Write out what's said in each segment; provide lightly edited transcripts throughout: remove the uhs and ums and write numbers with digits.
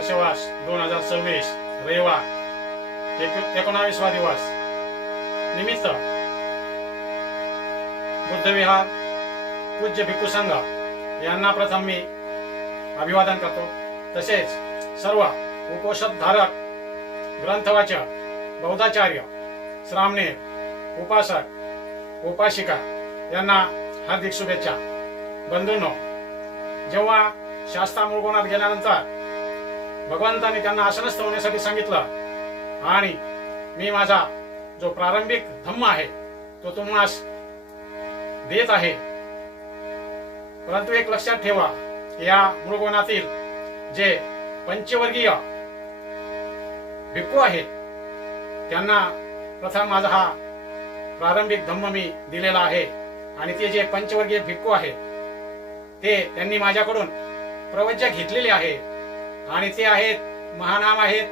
वर्षवास 2026 रविवार 19वा दिवस निमित्त बुद्धविहार पूज्य भिक्खू संघ यांना प्रथम मी अभिवादन करतो। तसेच सर्व उपोषधधारक, ग्रंथवाचक, बौद्धाचार्य, श्रामणेर, उपासक, उपासिका यांना हार्दिक शुभेच्छा। बंधूंनो, जेव्हा शास्ता मूळगोणात गेल्यानंतर भगवंताने त्यांना आसनस्थ होण्यासाठी सांगितलं आणि मी माझा जो प्रारंभिक धम्म आहे तो तुम्हास देत आहे, परंतु एक लक्षात ठेवा, या मूळगोणातील जे पंचवर्गीय भिक्खू आहेत त्यांना प्रथम माझा हा प्रारंभिक धम्म मी दिलेला आहे आणि ते जे पंचवर्गीय भिक्खू आहेत ते त्यांनी माझ्याकडून प्रवज्य घेतलेले आहे आणि ते आहेत महानाम आहेत,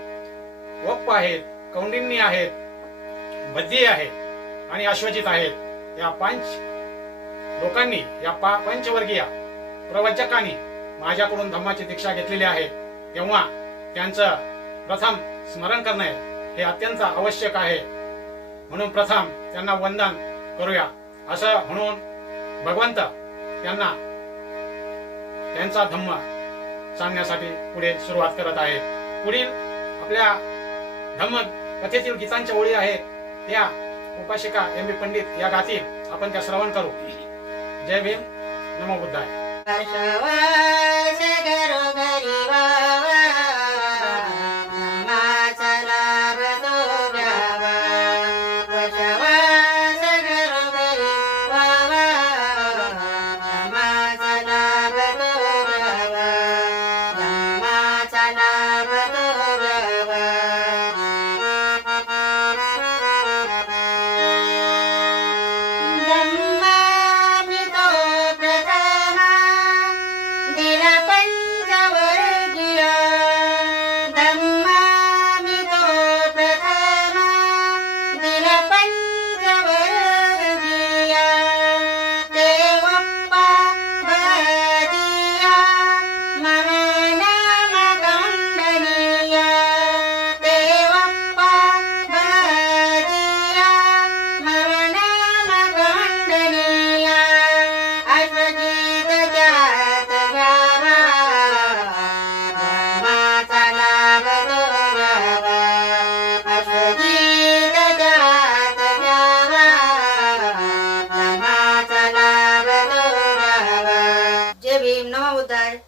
वप्प आहेत, कौंडिन्य आहेत, बद्धी आहेत आणि अश्वजित आहेत। या पंच लोकांनी, या पंचवर्गीय प्रवचकांनी माझ्याकडून धम्माची दीक्षा घेतलेली आहे, तेव्हा त्यांचं प्रथम स्मरण करणे हे अत्यंत आवश्यक आहे। म्हणून प्रथम त्यांना वंदन करूया असं म्हणून भगवंत त्यांना त्यांचा धम्म सांगण्यासाठी पुढे सुरुवात करत आहेत। पुढील आपल्या धम्म कथेतील गीतांच्या ओळी आहेत त्या उपासिका एम पंडित या गातील, आपण त्या श्रवण करू। जय भीम, नमो बुद्धाय।